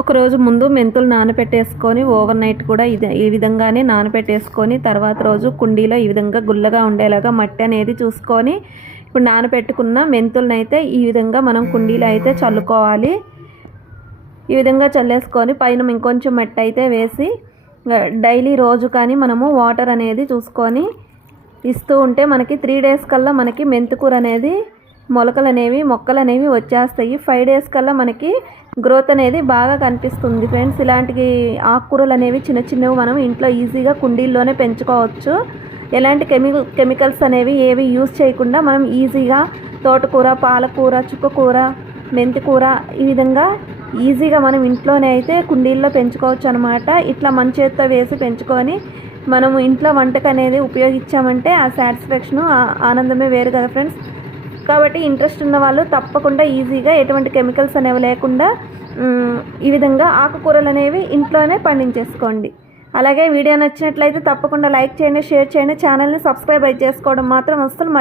ఒకరోజు ముందు మెంతులు నానబెట్టేసుకొని ఓవర్ నైట్ కూడా ఈ విధంగానే నానబెట్టేసుకొని తర్వాత రోజు కుండీలో ఈ విధంగా గుల్లగా ఉండేలాగా మట్టి అనేది చూసుకొని ఇప్పుడు నానబెట్టుకున్న మెంతులను అయితే ఈ విధంగా మనం కుండీలో అయితే చల్లుకోవాలి. ఈ విధంగా చల్లేసుకొని పైన ఇంకొంచెం మట్టి అయితే వేసి డైలీ రోజు కానీ మనము వాటర్ అనేది చూసుకొని ఇస్తూ ఉంటే మనకి 3 days కల్లా మనకి మెంతికూర అనేది మొక్కలు అనేవి వచ్చేస్తాయి. 5 days కల్లా మనకి గ్రోత్ అనేది బాగా కనిపిస్తుంది ఫ్రెండ్స్. ఇలాంటి ఆకుకూరలు అనేవి చిన్న చిన్నవి మనం ఇంట్లో ఈజీగా కుండీల్లోనే పెంచుకోవచ్చు. ఎలాంటి కెమికల్స్ అనేవి ఏవి యూజ్ చేయకుండా మనం ఈజీగా తోటకూర, పాలకూర, చుక్కకూర, మెంతికూర ఈ విధంగా ఈజీగా మనం ఇంట్లోనే అయితే కుండీల్లో పెంచుకోవచ్చు అనమాట. ఇట్లా మన చేత్తో వేసి పెంచుకొని మనము ఇంట్లో వంటకు అనేది ఉపయోగించామంటే ఆ సాటిస్ఫాక్షను ఆనందమే వేరు కదా ఫ్రెండ్స్. కాబట్టి ఇంట్రెస్ట్ ఉన్న వాళ్ళు తప్పకుండా ఈజీగా ఎటువంటి కెమికల్స్ అనేవి లేకుండా ఈ విధంగా ఆకుకూరలు అనేవి ఇంట్లోనే పండించేసుకోండి. అలాగే వీడియో నచ్చినట్లయితే తప్పకుండా లైక్ చేయండి, షేర్ చేయండి, ఛానల్ని సబ్స్క్రైబ్ చేసుకోవడం మాత్రం అస్సలు